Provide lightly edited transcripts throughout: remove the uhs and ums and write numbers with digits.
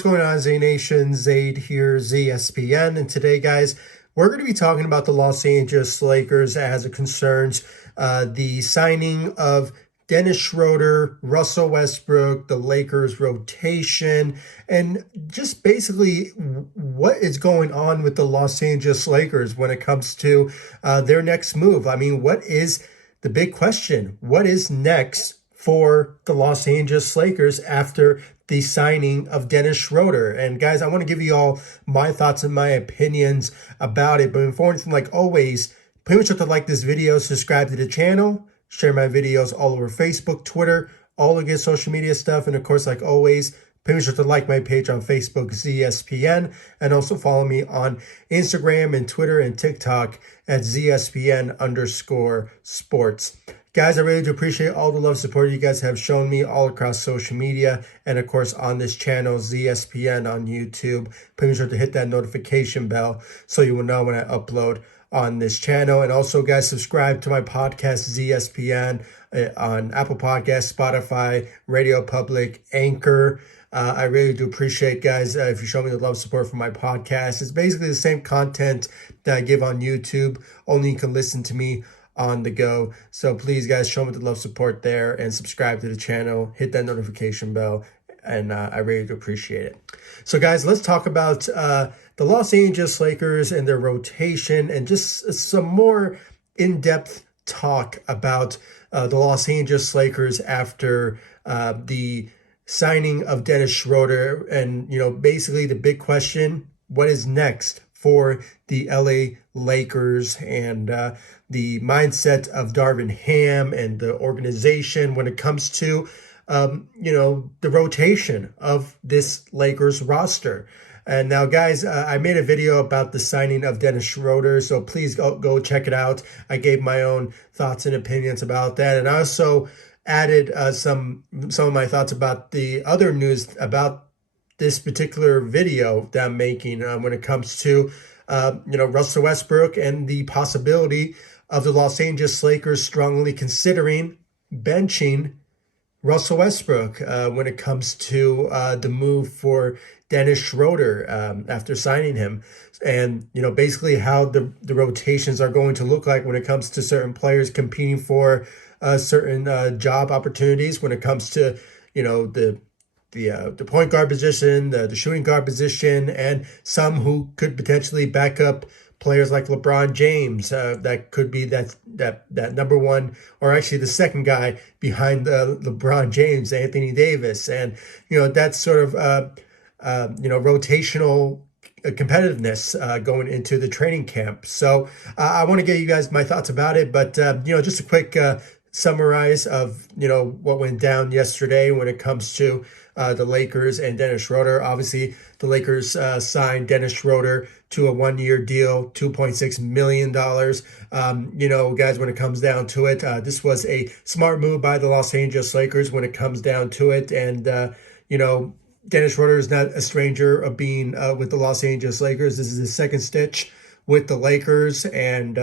What's going on, Z Nation? Zaid here, ZSPN. And today, guys, we're going to be talking about the Los Angeles Lakers as it concerns the signing of Dennis Schroder, Russell Westbrook, the Lakers rotation, and just basically what is going on with the Los Angeles Lakers when it comes to their next move. I mean, what is the big question? What is next for the Los Angeles Lakers after the signing of Dennis Schroder? And guys, I want to give you all my thoughts and my opinions about it. But before anything, like always, please sure to like this video, subscribe to the channel, share my videos all over Facebook, Twitter, all the good social media stuff. And of course, like always, please sure to like my page on Facebook, ZSPN, and also follow me on Instagram and Twitter and TikTok at ZSPN_sports. Guys, I really do appreciate all the love and support you guys have shown me all across social media and, of course, on this channel, ZSPN on YouTube. Please sure to hit that notification bell so you will know when I upload on this channel. And also, guys, subscribe to my podcast, ZSPN, on Apple Podcasts, Spotify, Radio Public, Anchor. I really do appreciate, guys, if you show me the love and support for my podcast. It's basically the same content that I give on YouTube, only you can listen to me on the go. So please, guys, show me the love support there and subscribe to the channel, hit that notification bell, and I really do appreciate it. So guys, let's talk about the Los Angeles Lakers and their rotation and just some more in-depth talk about the Los Angeles Lakers after the signing of Dennis Schroder. And, you know, basically the big question, what is next for the LA Lakers and the mindset of Darvin Ham and the organization when it comes to, you know, the rotation of this Lakers roster. And now, guys, I made a video about the signing of Dennis Schroder, so please go check it out. I gave my own thoughts and opinions about that, and I also added some of my thoughts about the other news about this particular video that I'm making when it comes to, you know, Russell Westbrook and the possibility of the Los Angeles Lakers strongly considering benching Russell Westbrook when it comes to the move for Dennis Schroder after signing him. And, you know, basically how the rotations are going to look like when it comes to certain players competing for certain job opportunities when it comes to, you know, the point guard position, the shooting guard position, and some who could potentially back up players like LeBron James. That could be that number one, or actually the second guy behind LeBron James, Anthony Davis. And, you know, that's sort of, you know, rotational competitiveness going into the training camp. So I want to give you guys my thoughts about it. But, you know, just a quick summarize of, you know, what went down yesterday when it comes to the Lakers and Dennis Schroder. Obviously, the Lakers signed Dennis Schroder to a one-year deal, $2.6 million. You know, guys, when it comes down to it, this was a smart move by the Los Angeles Lakers when it comes down to it. And, you know, Dennis Schroder is not a stranger of being with the Los Angeles Lakers. This is his second stitch with the Lakers. And,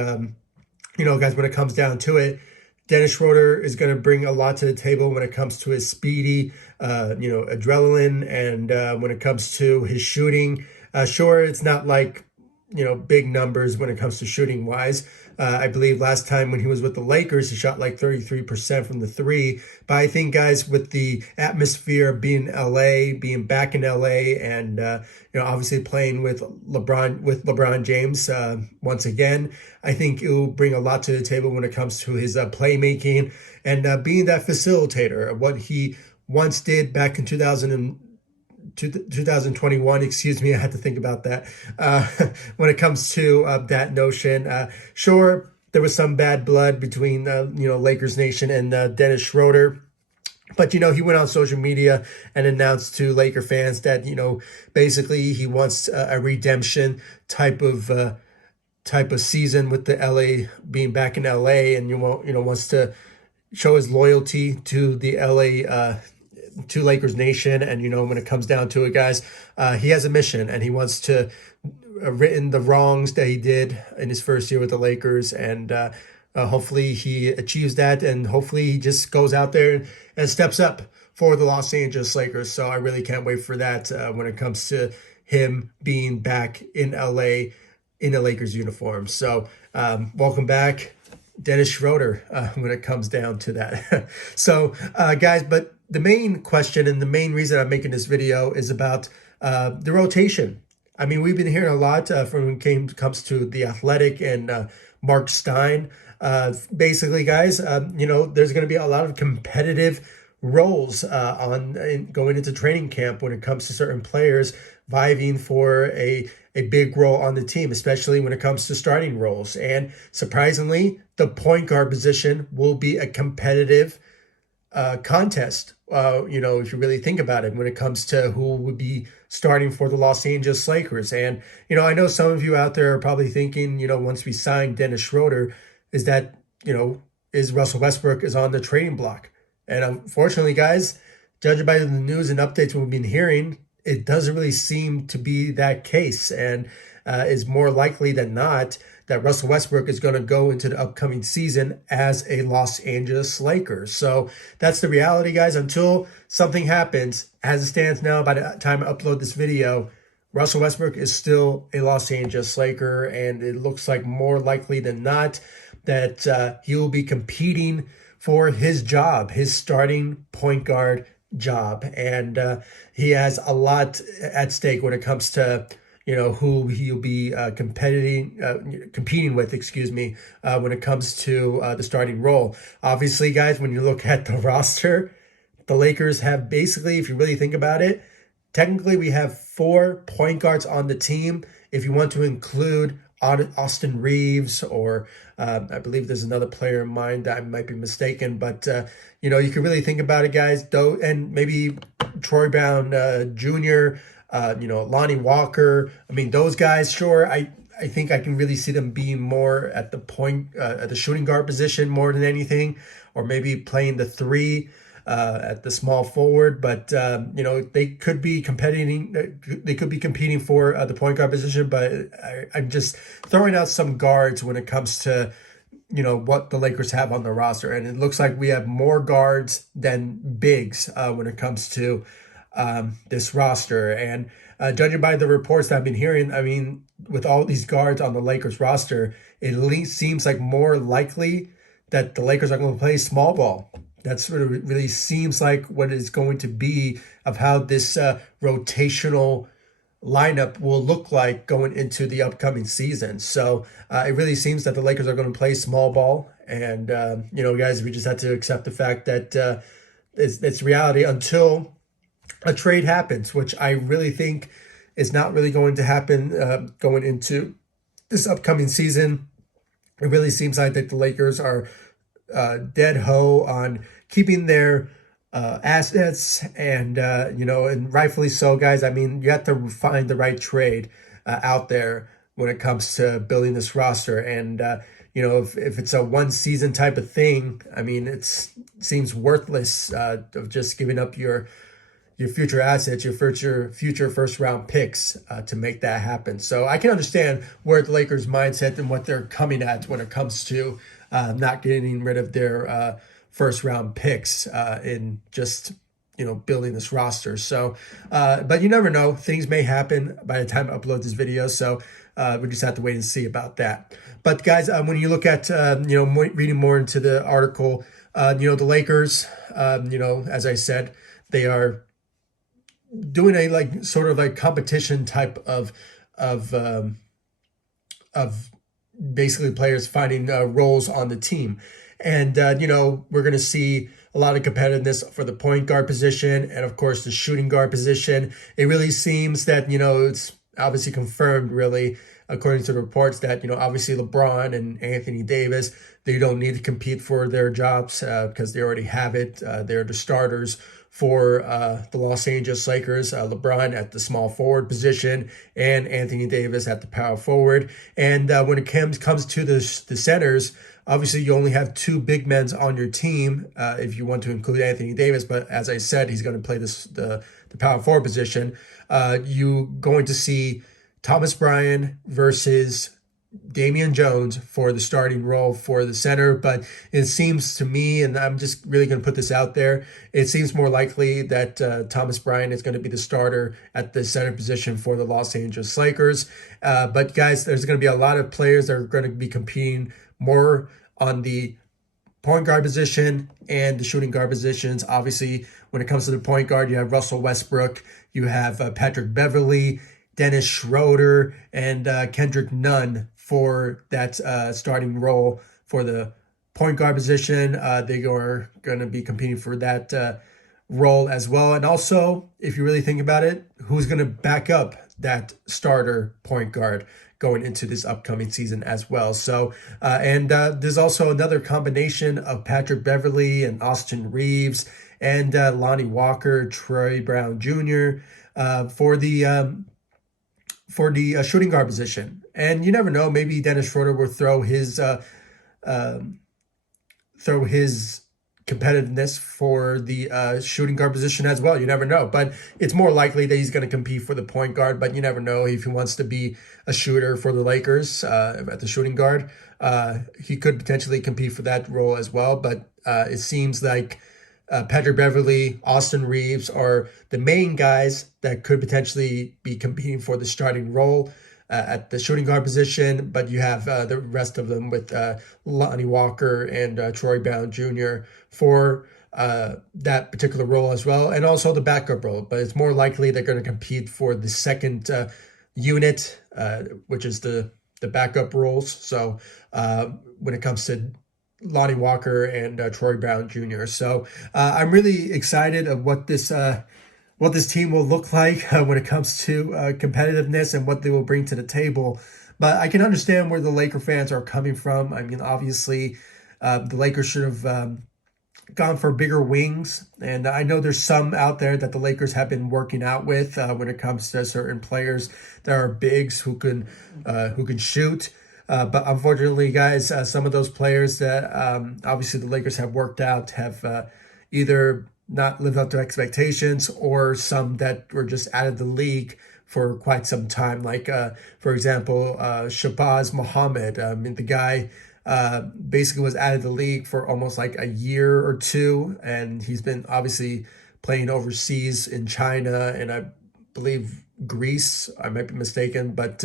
you know, guys, when it comes down to it, Dennis Schroder is going to bring a lot to the table when it comes to his speedy, you know, adrenaline, and when it comes to his shooting. Sure, it's not like, you know, big numbers when it comes to shooting wise. I believe last time when he was with the Lakers, he shot like 33% from the three. But I think, guys, with the atmosphere of being LA, being back in LA, and you know, obviously playing with LeBron James once again, I think it will bring a lot to the table when it comes to his playmaking and being that facilitator of what he once did back in 2021, excuse me, I had to think about that. When it comes to that notion, sure, there was some bad blood between, you know, Lakers Nation and Dennis Schroder. But, you know, he went on social media and announced to Laker fans that, you know, basically he wants a redemption type of season with the LA, being back in LA, and wants to show his loyalty to the LA to Lakers Nation. And, you know, when it comes down to it, guys, he has a mission, and he wants to written the wrongs that he did in his first year with the Lakers. And hopefully he achieves that, and hopefully he just goes out there and steps up for the Los Angeles Lakers. So I really can't wait for that when it comes to him being back in LA in the Lakers uniform. So welcome back, Dennis Schroder, when it comes down to that. So guys, but the main question and the main reason I'm making this video is about the rotation. I mean, we've been hearing a lot from when it comes to The Athletic and Marc Stein. Basically, guys, there's going to be a lot of competitive roles going into training camp when it comes to certain players vying for a big role on the team, especially when it comes to starting roles. And surprisingly, the point guard position will be a competitive contest. If you really think about it, when it comes to who would be starting for the Los Angeles Lakers. And, I know some of you out there are probably thinking, once we sign Dennis Schroder, is that, is Russell Westbrook is on the trading block. And unfortunately, guys, judging by the news and updates we've been hearing, it doesn't really seem to be that case. And is more likely than not that Russell Westbrook is going to go into the upcoming season as a Los Angeles Lakers. So that's the reality, guys. Until something happens, as it stands now, by the time I upload this video, Russell Westbrook is still a Los Angeles Laker, and it looks like more likely than not that he will be competing for his job, his starting point guard job. And he has a lot at stake when it comes to who he'll be competing with, when it comes to the starting role. Obviously, guys, when you look at the roster, the Lakers have basically, if you really think about it, technically we have 4 point guards on the team. If you want to include Austin Reaves, or I believe there's another player in mind that I might be mistaken, but you can really think about it, guys, though, and maybe Troy Brown Jr., Lonnie Walker. I mean, those guys, sure. I think I can really see them being more at the point, at the shooting guard position more than anything, or maybe playing the 3 at the small forward. But they could be competing. They could be competing for the point guard position. But I'm just throwing out some guards when it comes to what the Lakers have on the roster, and it looks like we have more guards than bigs when it comes to this roster. And judging by the reports that I've been hearing, I mean, with all these guards on the Lakers roster, it at least seems like more likely that the Lakers are going to play small ball. That's what it really seems like what is going to be of how this rotational lineup will look like going into the upcoming season. So it really seems that the Lakers are going to play small ball. And, guys, we just have to accept the fact that it's reality until a trade happens, which I really think is not really going to happen going into this upcoming season. It really seems like that the Lakers are dead ho on keeping their assets, and and rightfully so, guys. I mean, you have to find the right trade out there when it comes to building this roster. And if it's a 1 season type of thing, I mean, it seems worthless of just giving up your future assets, your future first round picks to make that happen. So I can understand where the Lakers' mindset and what they're coming at when it comes to not getting rid of their first round picks in just building this roster. So but you never know, things may happen by the time I upload this video. So we just have to wait and see about that. But guys, when you look at reading more into the article, the Lakers, as I said, they are doing a sort of competition type of basically players finding roles on the team. And we're going to see a lot of competitiveness for the point guard position and, of course, the shooting guard position. It really seems that it's obviously confirmed, really, according to the reports, that obviously LeBron and Anthony Davis, they don't need to compete for their jobs because they already have it. They're the starters for the Los Angeles Lakers. LeBron at the small forward position and Anthony Davis at the power forward. And when it comes to the centers, obviously you only have 2 big men on your team if you want to include Anthony Davis. But as I said, he's going to play the power forward position. You're going to see Thomas Bryant versus Damian Jones for the starting role for the center, but it seems to me, and I'm just really going to put this out there, it seems more likely that Thomas Bryant is going to be the starter at the center position for the Los Angeles Lakers. But guys, there's going to be a lot of players that are going to be competing more on the point guard position and the shooting guard positions. Obviously, when it comes to the point guard, you have Russell Westbrook, you have Patrick Beverley, Dennis Schroder, and Kendrick Nunn for that starting role for the point guard position. They are going to be competing for that role as well. And also, if you really think about it, who's going to back up that starter point guard going into this upcoming season as well? So, there's also another combination of Patrick Beverley and Austin Reaves and Lonnie Walker, Troy Brown Jr. For the shooting guard position. And you never know, maybe Dennis Schroder will throw his competitiveness for the shooting guard position as well. You never know, but it's more likely that he's going to compete for the point guard. But you never know if he wants to be a shooter for the Lakers at the shooting guard. He could potentially compete for that role as well. But it seems like Patrick Beverley, Austin Reaves are the main guys that could potentially be competing for the starting role at the shooting guard position. But you have the rest of them with Lonnie Walker and Troy Brown Jr. for that particular role as well, and also the backup role. But it's more likely they're going to compete for the second unit, which is the backup roles. So when it comes to Lonnie Walker and Troy Brown Jr. So I'm really excited of what this team will look like when it comes to competitiveness and what they will bring to the table. But I can understand where the Laker fans are coming from. I mean, obviously, the Lakers should have gone for bigger wings. And I know there's some out there that the Lakers have been working out with when it comes to certain players that are bigs who can shoot. But unfortunately, guys, some of those players that obviously the Lakers have worked out have either not lived up to expectations, or some that were just out of the league for quite some time. Like, for example, Shabazz Muhammad. I mean, the guy basically was out of the league for almost like a year or two, and he's been obviously playing overseas in China and I believe Greece, I might be mistaken, but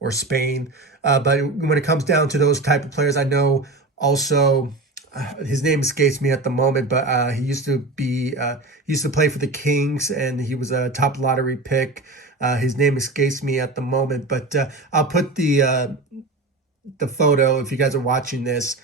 or Spain. But when it comes down to those type of players, I know also his name escapes me at the moment, but he used to play for the Kings, and he was a top lottery pick. His name escapes me at the moment, but I'll put the photo if you guys are watching this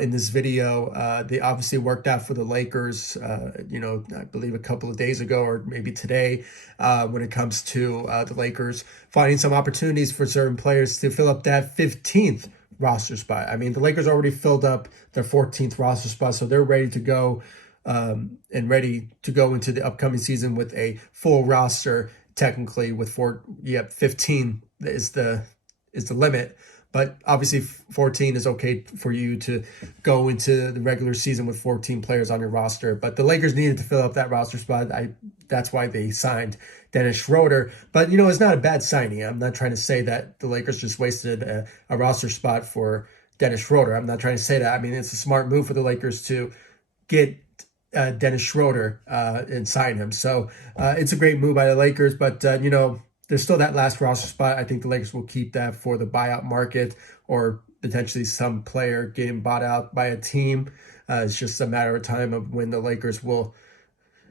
in this video. They obviously worked out for the Lakers, I believe a couple of days ago or maybe today, when it comes to the Lakers finding some opportunities for certain players to fill up that 15th roster spot. I mean, the Lakers already filled up their 14th roster spot, so they're ready to go and ready to go into the upcoming season with a full roster. Technically, with 15 is the limit. But obviously 14 is okay for you to go into the regular season with 14 players on your roster. But the Lakers needed to fill up that roster spot. That's why they signed Dennis Schroder. But, it's not a bad signing. I'm not trying to say that the Lakers just wasted a roster spot for Dennis Schroder. I'm not trying to say that. I mean, it's a smart move for the Lakers to get Dennis Schroder and sign him. So it's a great move by the Lakers. But, there's still that last roster spot. I think the Lakers will keep that for the buyout market, or potentially some player getting bought out by a team. It's just a matter of time of when the Lakers will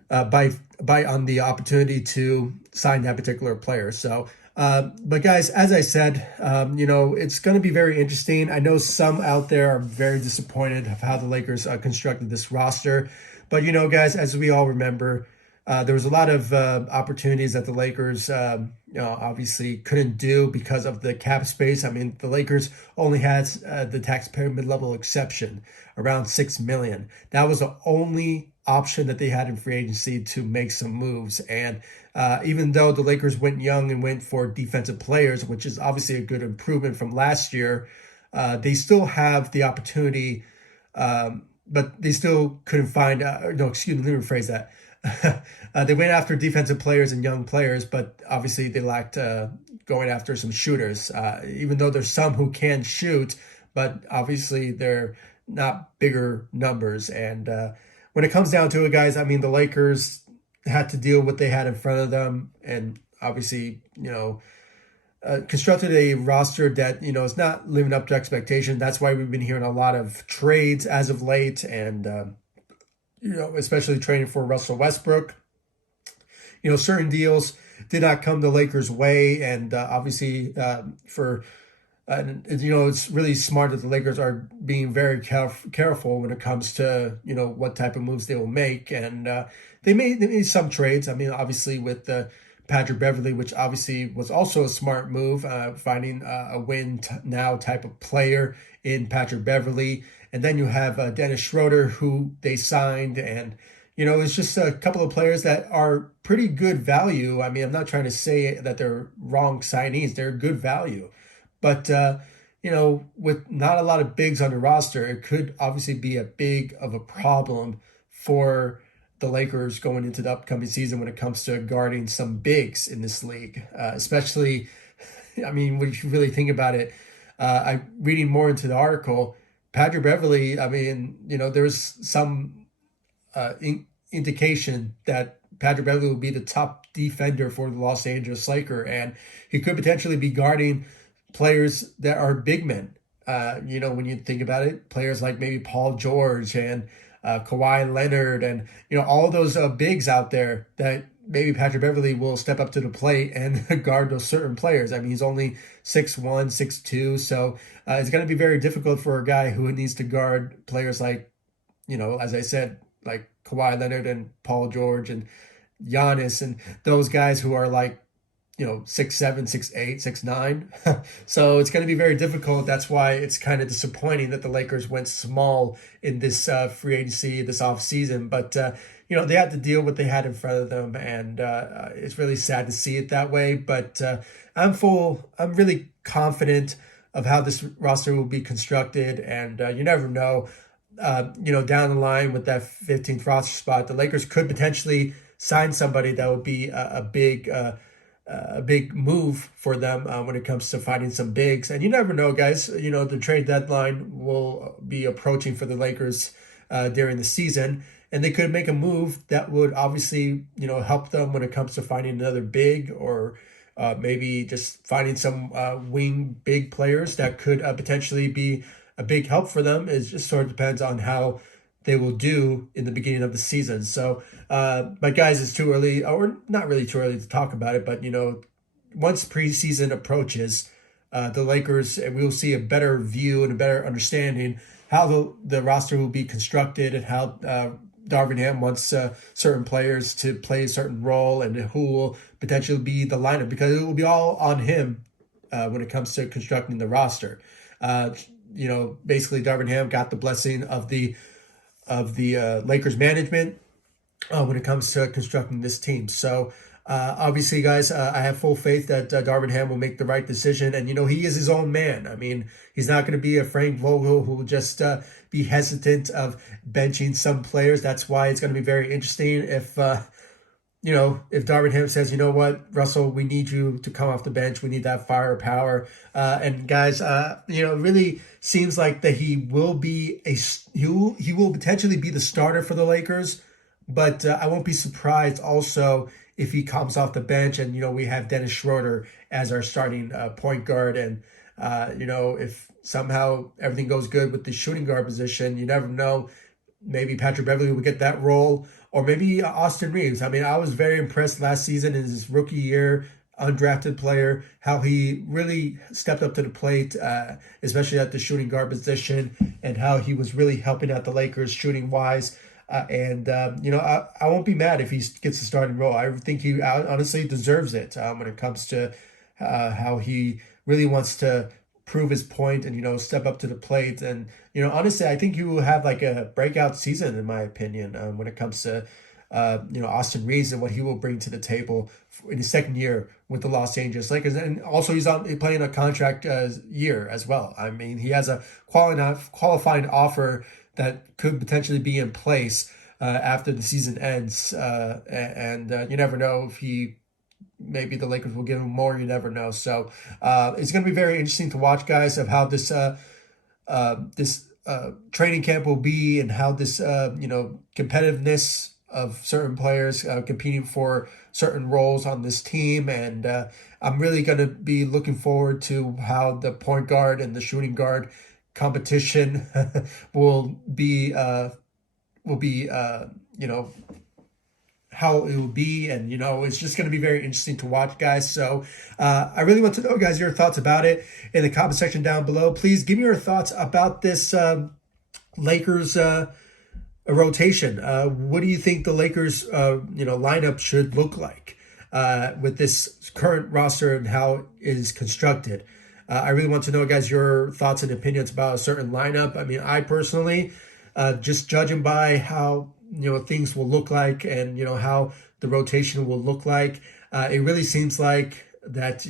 bite on the opportunity to sign that particular player. So, but guys, as I said, it's going to be very interesting. I know some out there are very disappointed of how the Lakers constructed this roster. But, guys, as we all remember, there was a lot of opportunities that the Lakers, obviously couldn't do because of the cap space. I mean, the Lakers only had the taxpayer mid-level exception, around $6 million. That was the only option that they had in free agency to make some moves. And even though the Lakers went young and went for defensive players, which is obviously a good improvement from last year, they still have the opportunity, but they still couldn't find, let me rephrase that. They went after defensive players and young players, but obviously they lacked going after some shooters. Even though there's some who can shoot, but obviously they're not bigger numbers. And when it comes down to it, guys, I mean, the Lakers had to deal with what they had in front of them, and obviously, constructed a roster that is not living up to expectation. That's why we've been hearing a lot of trades as of late, and especially trading for Russell Westbrook. Certain deals did not come the Lakers' way, and obviously for it's really smart that the Lakers are being very careful when it comes to what type of moves they will make, and they made some trades. I mean, obviously with Patrick Beverley, which obviously was also a smart move, finding a win now type of player in Patrick Beverley. And then you have Dennis Schroder, who they signed. And, it's just a couple of players that are pretty good value. I mean, I'm not trying to say that they're wrong signees. They're good value. But, with not a lot of bigs on the roster, it could obviously be a big of a problem for the Lakers going into the upcoming season when it comes to guarding some bigs in this league, especially, I mean, when you really think about it, I'm reading more into the article, Patrick Beverley, I mean, there's some indication that Patrick Beverley will be the top defender for the Los Angeles Lakers, and he could potentially be guarding players that are big men. When you think about it, players like maybe Paul George and Kawhi Leonard, and all those bigs out there that maybe Patrick Beverley will step up to the plate and guard those certain players. I mean, he's only 6'1", 6'2", so it's going to be very difficult for a guy who needs to guard players like, as I said, like Kawhi Leonard and Paul George and Giannis and those guys who are like 6'7", 6'8", 6'9". So it's going to be very difficult. That's why it's kind of disappointing that the Lakers went small in this free agency, this offseason. But, they had to deal with what they had in front of them. And it's really sad to see it that way. But I'm really confident of how this roster will be constructed. And you never know, down the line with that 15th roster spot, the Lakers could potentially sign somebody that would be a big move for them when it comes to finding some bigs. And you never know, guys. The trade deadline will be approaching for the Lakers during the season, and they could make a move that would obviously, help them when it comes to finding another big, or maybe just finding some wing big players that could potentially be a big help for them. It just sort of depends on how they will do in the beginning of the season. So, but guys, it's too early, or not really too early to talk about it, but, once preseason approaches, the Lakers, we will see a better view and a better understanding how the roster will be constructed, and how Darvin Ham wants certain players to play a certain role, and who will potentially be the lineup, because it will be all on him when it comes to constructing the roster. Basically Darvin Ham got the blessing of the Lakers management when it comes to constructing this team. So obviously, guys, I have full faith that Darvin Ham will make the right decision. And, he is his own man. I mean, he's not going to be a Frank Vogel who will just be hesitant of benching some players. That's why it's going to be very interesting if Darvin Ham says, you know what, Russell, we need you to come off the bench. We need that firepower. And guys, it really seems like that he will be he will potentially be the starter for the Lakers. But I won't be surprised also if he comes off the bench, and we have Dennis Schroder as our starting point guard. And if somehow everything goes good with the shooting guard position, you never know. Maybe Patrick Beverley will get that role, or maybe Austin Reaves. I mean, I was very impressed last season in his rookie year, undrafted player, how he really stepped up to the plate, especially at the shooting guard position, and how he was really helping out the Lakers shooting wise. I won't be mad if he gets the starting role. I think he honestly deserves it when it comes to how he really wants to prove his point and, step up to the plate. And, honestly, I think he will have like a breakout season, in my opinion, when it comes to, Austin Reaves and what he will bring to the table in his second year with the Los Angeles Lakers. And also he's playing a contract year as well. I mean, he has a qualifying offer that could potentially be in place after the season ends. And you never know if maybe the Lakers will give him more. You never know. So it's going to be very interesting to watch, guys, of how this training camp will be, and how this competitiveness of certain players competing for certain roles on this team. And I'm really going to be looking forward to how the point guard and the shooting guard competition will be how it will be. And it's just going to be very interesting to watch, guys. So I really want to know, guys, your thoughts about it in the comment section down below. Please give me your thoughts about this Lakers rotation. What do you think the Lakers lineup should look like with this current roster and how it is constructed? I really want to know, guys, your thoughts and opinions about a certain lineup. I mean, I personally, just judging by how things will look like, and how the rotation will look like, it really seems like that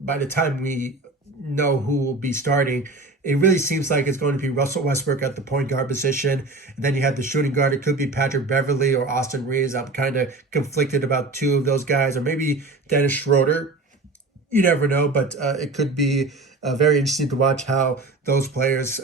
by the time we know who will be starting, it really seems like it's going to be Russell Westbrook at the point guard position. And then you have the shooting guard. It could be Patrick Beverley or Austin Reaves. I'm kind of conflicted about two of those guys, or maybe Dennis Schroder. You never know, but it could be very interesting to watch how those players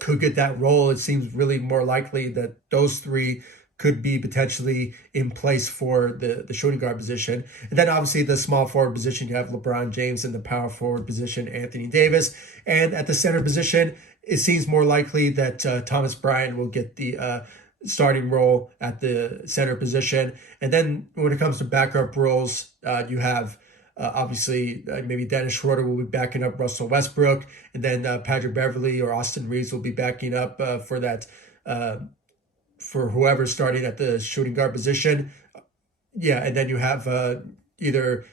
could get that role. It seems really more likely that those three could be potentially in place for the shooting guard position. And then obviously the small forward position, you have LeBron James. In the power forward position, Anthony Davis. And at the center position, it seems more likely that Thomas Bryant will get the starting role at the center position. And then when it comes to backup roles, you have obviously maybe Dennis Schroder will be backing up Russell Westbrook, and then Patrick Beverley or Austin Reaves will be backing up for that for whoever's starting at the shooting guard position. Yeah, and then you have either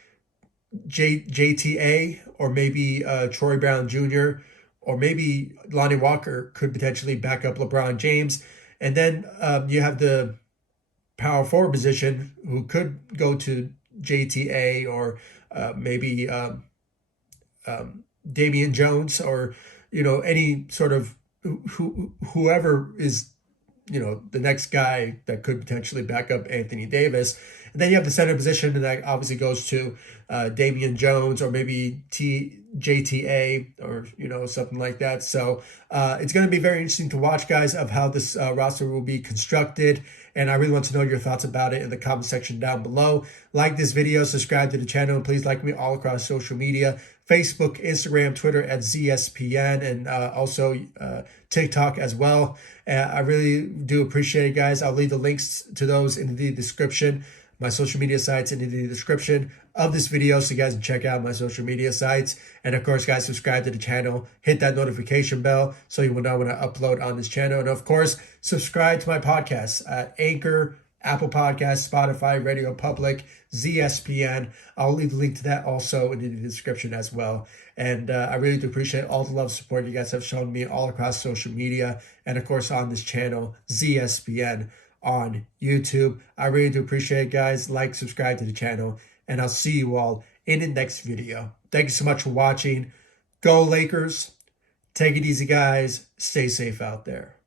JTA or maybe Troy Brown Jr. or maybe Lonnie Walker could potentially back up LeBron James. And then you have the power forward position, who could go to JTA or maybe Damian Jones, or any sort of whoever is the next guy that could potentially back up Anthony Davis. And then you have the center position, and that obviously goes to Damian Jones or maybe JTA or something like that. So it's going to be very interesting to watch, guys, of how this roster will be constructed. And I really want to know your thoughts about it in the comment section down below. Like this video, subscribe to the channel, and please like me all across social media: Facebook, Instagram, Twitter at ZSPN, and also TikTok as well. I really do appreciate it, guys. I'll leave the links to those in the description, my social media sites, in the description of this video, so you guys can check out my social media sites. And of course, guys, subscribe to the channel, hit that notification bell so you will know when I upload on this channel. And of course, subscribe to my podcasts at Anchor, Apple Podcasts, Spotify, Radio Public, ZSPN. I'll leave the link to that also in the description as well. And I really do appreciate all the love and support you guys have shown me all across social media, and of course on this channel, ZSPN on YouTube. I really do appreciate it, guys. Like, subscribe to the channel, and I'll see you all in the next video. Thank you so much for watching. Go Lakers. Take it easy, guys. Stay safe out there.